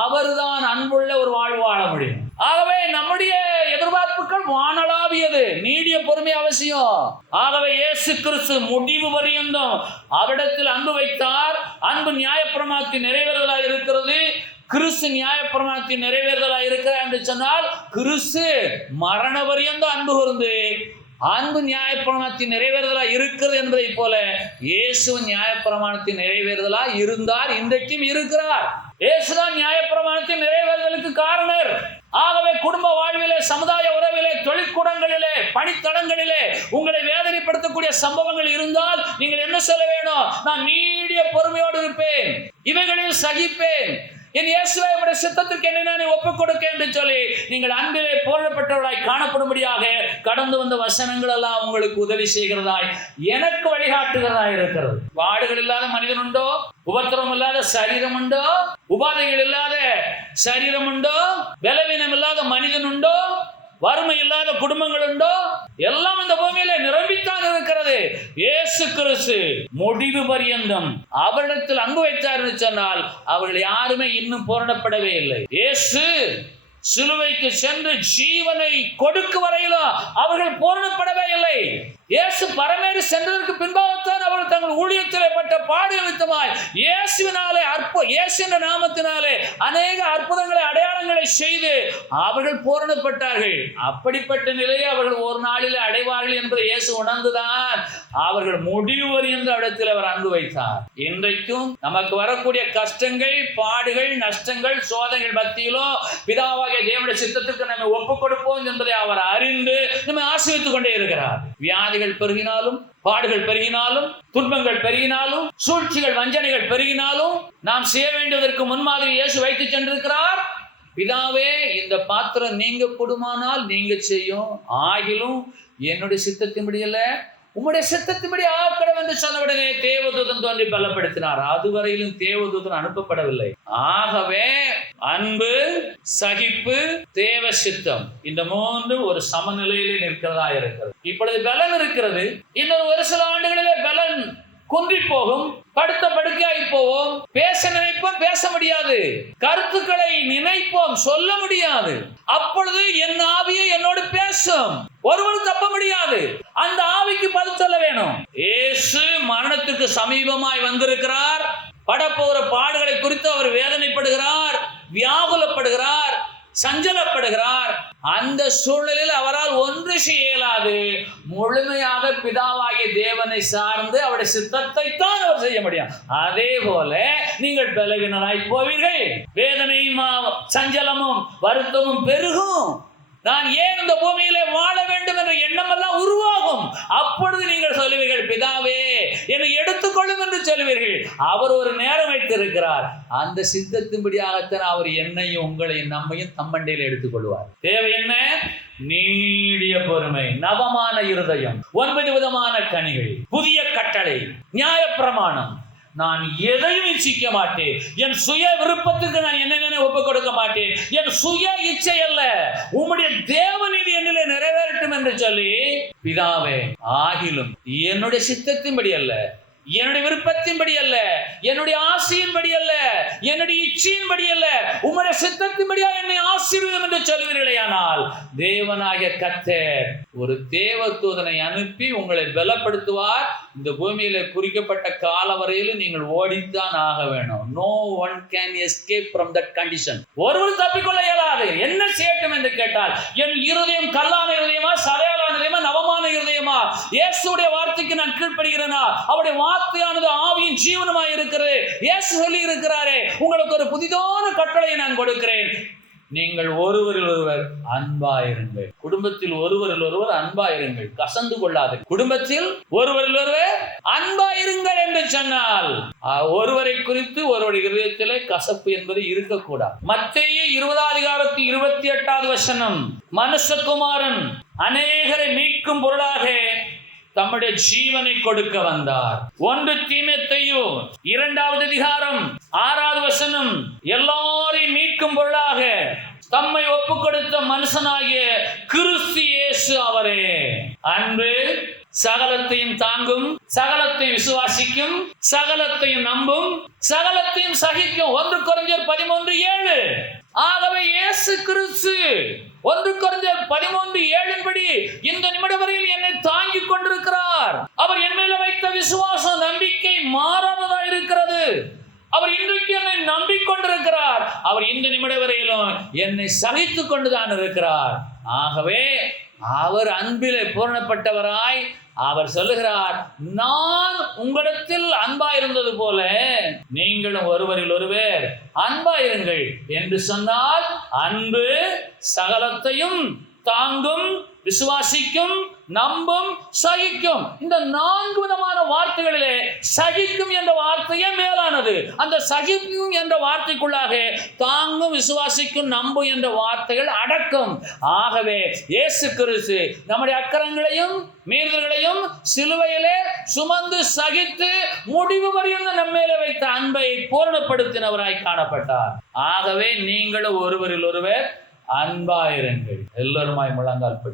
அவர்தான் அன்புள்ள ஒரு வாழ்வு வாழ முடியும். ஆகவே நம்முடைய எதிர்பார்ப்புகள் வானளாவியது, நீடிய பொறுமை அவசியம். ஆகவே இயேசு கிறிஸ்து முடிவு பரியந்தம் அவரிடத்தில் அன்பு வைத்தார். அன்பு நியாயப்பிரமாணத்தின் நிறைவேறுதலாக இருக்கிறது. கிறிஸ்து நியாயப்பிரமாணத்தின் நிறைவேறுதலாக இருக்கிறார் என்று சொன்னால் கிறிஸ்து மரண பரியந்தம் அன்பு கூர்ந்து அன்பு நியாயப்பிரமாணத்தின் நிறைவேறுதலா இருக்கிறது என்பதை போல இயேசு நியாயப்பிரமாணத்தின் நிறைவேறுதலா இருந்தார், இன்றைக்கும் இருக்கிறார். இயேசுதான் நியாயப்பிரமாணத்தின் நிறைவேறுதலுக்கு காரணர். ஆகவே குடும்ப வாழ்விலே, சமுதாய உறவிலே, தொழிற்கூடங்களிலே, பணித்தடங்களிலே உங்களை வேதனைப்படுத்தக்கூடிய சம்பவங்கள் இருந்தால் நீங்கள் என்ன சொல்ல வேணும்? நான் நீடிய பொறுமையோடு இருப்பேன், இவைகளையும் சகிப்பேன், என் இயேசுவை உடைய சித்தத்திற்கு என்னை நானே ஒப்புக் கொடுக்க என்று சொல்லி நீங்கள் அன்பிலே பூரணப்பட்டவர்களாய் காணப்படும்படியாக கடந்து வந்த வசனங்கள் எல்லாம் உங்களுக்கு உதவி செய்கிறதாய், எனக்கு வழிகாட்டுகிறதாய் இருக்கிறது. பாடுகள் இல்லாத மனிதன் உண்டோ? உபத்திரம் இல்லாத சரீரம் உண்டோ? உபாதைகள் இல்லாத சரீரம் உண்டோ? பலவீனம் இல்லாத மனிதன் உண்டோ? வறுமை இல்லாத குடும்பங்கள் உண்டோ? எல்லாம் இந்த பூமியில நிரம்பித்தான் இருக்கிறது. இயேசு கிறிஸ்து முடிவு பரியந்தம் அவரிடத்தில் அன்பு வைத்தார் என்று சொன்னால் அவர்கள் யாருமே இன்னும் பூரணப்படவே இல்லை. இயேசு சிலுவைக்கு சென்று ஜீவனை கொடுக்க வரையிலும் அவர்கள் பூரணப்படவே இல்லை. இயேசு பரமேறி சென்றதற்கு பின்பாகத்தான் அவர்கள் தங்கள் ஊழியத்திலே பட்ட பாடு நிமித்தமாய் இயேசுவினாலே இயேசுவின் நாமத்தினாலே அநேக அற்புதங்களை அடையாளங்களை செய்து அவர்கள் பூரணப்பட்டார்கள். அப்படிப்பட்ட நிலையை அவர்கள் ஒரு நாளிலே அடைவார்கள் என்பதை இயேசு உணர்ந்துதான் அவர்கள் முடிவு வரையும் இடத்தில் அவர் அன்பு வைத்தார். இன்றைக்கும் நமக்கு வரக்கூடிய கஷ்டங்கள், பாடுகள், நஷ்டங்கள், சோதனைகள் மத்தியிலும் பிதாவாகிய தேவனுடைய சித்தத்திற்கு நம்மை ஒப்புக் கொடுப்போம் என்பதை அவர் அறிந்து நம்மை ஆசீர்வதித்துக் கொண்டே இருக்கிறார். வியாதிகள் பெருகினாலும், பாடுகள் பெருகினாலும், துன்பங்கள் பெருகினாலும், சூழ்ச்சிகள் வஞ்சனைகள் பெருகினாலும் நாம் செய்ய வேண்டியதற்கு முன்மாதிரி இயேசு வைத்து சென்றிருக்கிறார். பிதாவே, இந்த பாத்திரம் நீங்க கொடுமானால் நீங்க செய்யும், ஆகிலும் என்னுடைய சித்தத்தின்படி அல்ல உம்முடைய சித்தத்தின்படி ஆக்கடம் என்று சொன்னவுடனே தேவதூதன் தோன்றி பலப்படுத்தினார். அதுவரையிலும் தேவதூதன் அனுப்பப்படவில்லை. ஆகவே அன்பு, சகிப்பு, தேவ சித்தம் இந்த மூன்று ஒரு சமநிலையிலே நிற்கிறதா இருக்கிறது. இப்பொழுது பலன் இருக்கிறது. இன்னொரு ஒரு சில ஆண்டுகளிலே பலன் குன்றி போகும், படுத்த படுக்கையாகி போவோம். பேச நினைப்போம், பேச முடியாது. கருத்துக்களை நினைப்போம், சொல்ல முடியாது. அப்பொழுது என் ஆவியை என்னோடு பேசும், ஒருவரும் தப்ப முடியாது. அந்த ஆவிக்கு பதில் சொல்ல வேணும். இயேசு மரணத்துக்கு சமீபமாய் வந்திருக்கிறார். படப்போகிற பாடுகளை குறித்து அவர் வேதனைப்படுகிறார், வியாகுலப்படுகிறார், சஞ்சலப்படுகிறார். அந்த சூழ்நிலையில் அவரால் ஒன்று செய்ய இயலாது. முழுமையாக பிதாவாகிய தேவனை சார்ந்து அவருடைய சித்தத்தை தான் அவர் செய்ய முடியும். அதே போல நீங்கள் பலவீனராய் போவீர்கள், வேதனையும் சஞ்சலமும் வருத்தமும் பெருகும். நான் ஏன் இந்த பூமியிலே வாழ வேண்டும் என்ற எண்ணம் எல்லாம் உருவாகும். அப்பொழுது நீங்கள் சொல்லுவீர்கள், பிதாவே என்னை எடுத்துக்கொள்ளும் என்று சொல்லுவீர்கள். அவர் ஒரு நேரம் வைத்திருக்கிறார். அந்த சித்தத்தின்படியாகத்தான் அவர் என்னையும் உங்களையும் நம்மையும் தம்மண்டையில் எடுத்துக்கொள்வார். தேவை என்ன? நீடிய பொறுமை, நவமான இருதயம், 9 விதமான கனிகள், புதிய கட்டளை, நியாயப்பிரமாணம். நான் எதையும் இச்சிக்க மாட்டேன். என் சுய விருப்பத்துக்கு நான் என்ன ஒப்புக் கொடுக்க மாட்டேன். என் சுய இச்சை அல்ல, உம்முடைய தேவநீதி என்னிலே நிறைவேறட்டும் என்று சொல்லி, பிதாவே ஆகிலும் என்னுடைய சித்தத்தின்படி அல்ல, என்னுடைய விருப்பத்தின்படி அல்ல, என்னுடைய ஆசையின்படி அல்ல, என்னுடைய இச்சையின்படி அல்ல, உம்முடைய சித்தத்தின்படியா என்னை ஆசீர்வதியும் என்று சொல்வீர்களே. ஆனால் தேவனாகிய கர்த்தர் ஒரு தேவதூதனை அனுப்பி உங்களை பலப்படுத்துவார். இந்த பூமியில குறிக்கப்பட்ட கால வரையிலும் நீங்கள் ஓடித்தான் ஆக வேணும். No one can escape from that condition. ஒருவர் தப்பிக்கொள்ள இயலாது. என்ன செய்யட்டும் என்று கேட்டால், என் இருதயம் கல்லான இருதயமா, சதையாலான இருதயமா, நவமான இருதயமா, இயேசுடைய வார்த்தைக்கு நான் கீழ்ப்படுகிறேனா? அவருடைய வார்த்தையானது ஆவியின் ஜீவனுமாய் இருக்கிறது. இயேசு சொல்லி இருக்கிறாரே, உங்களுக்கு ஒரு புதிதான கட்டளையை நான் கொடுக்கிறேன். நீங்கள் ஒருவரில் ஒருவர் அன்பாயிருங்கள். குடும்பத்தில் ஒருவரில் ஒருவர் அன்பாயிருங்கள், கசந்து கொள்ளாது. குடும்பத்தில் ஒருவரில் ஒருவர் அன்பாயிருங்கள் என்று சொன்னால், ஒருவரை குறித்து ஒருவருடைய இதயத்திலே கசப்பு என்பது இருக்கக்கூடாது. மத்தேயு 20:28 மனுஷகுமாரன் அநேகரை மீட்கும் பொருளாக தம்முடைய ஜீவனை கொடுக்க வந்தார். 1 தீமோத்தேயு 2:6 எல்லாரையும் மீட்கும் பொருளாக தம்மை ஒப்பு கொடுத்த மனுஷனாகிய கிறிஸ்து இயேசு அவரே. அன்பு சகலத்தையும் தாங்கும், சகலத்தையும் விசுவாசிக்கும், சகலத்தையும் நம்பும், சகலத்தையும் சகிக்கும். 1 கொரிந்தியர் 13:7. ஆகவே இயேசு கிறிஸ்து 1 கொரிந்தியர் 13:7 இந்த நிமிட வரையில் என்னை தாங்கிக் கொண்டிருக்கிறார். அவர் என் மேல வைத்த விசுவாசம், நம்பிக்கை மாறாததா இருக்கிறது. அவர் இன்றைக்கு என்னை நம்பிக்கொண்டிருக்கிறார். அவர் இந்த நிமிட வரையிலும் என்னை சகித்துக் கொண்டுதான் இருக்கிறார். ஆகவே அவர் அன்பிலே பூரணப்பட்டவராய் அவர் சொல்லுகிறார், நான் உங்களிடத்தில் அன்பாயிருந்தது போல நீங்களும் ஒருவரில் ஒருவர் அன்பாயிருங்கள் என்று சொன்னால், அன்பு சகலத்தையும் தாங்கும், விசுவாசிக்கும், நம்பும், சகிக்கும். இந்த 4 விதமான வார்த்தைகளிலே சகிக்கும் என்ற வார்த்தையே மேலானது. அந்த சகிக்கும் என்ற வார்த்தைக்குள்ளாக தாங்கும், விசுவாசிக்கும், நம்பும் என்ற வார்த்தைகள் அடக்கம். ஆகவே இயேசு கிறிஸ்து நம்முடைய அக்கிரமங்களையும் மீறுதல்களையும் சிலுவையிலே சுமந்து சகித்து முடிவு வரையும் நம்மேலே வைத்த அன்பை பூரணப்படுத்தினவராய் காணப்பட்டார். ஆகவே நீங்களும் ஒருவரில் ஒருவர் அன்பாயிருங்கள். எல்லோருமாய் முழங்கால் படி.